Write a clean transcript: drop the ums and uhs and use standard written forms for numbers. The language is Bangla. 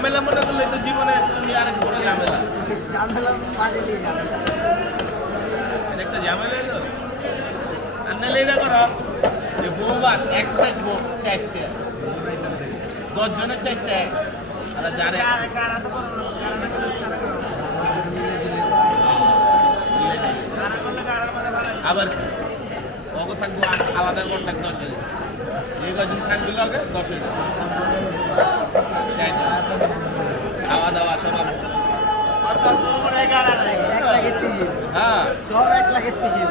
ঝামেলা মনে করলে তো জীবনে তুমি আরেক বড় ঝামেলা। ঝামেলা মাঝে দিয়ে যাবে। এটা একটা ঝামেলা এলো। আর নাহলে এটা করো যে বউবার এক সাইড বউ চারটে 10 জনের চারটে আর যারে আবার অগ থাকবো আলাদা কন্ট্যাক্ট 10,000 এই কদিন থাকবে লগে 10,000 খাওয়া দাওয়া সব এক লাখের তিন। হ্যাঁ সব 1 লাখের তিন।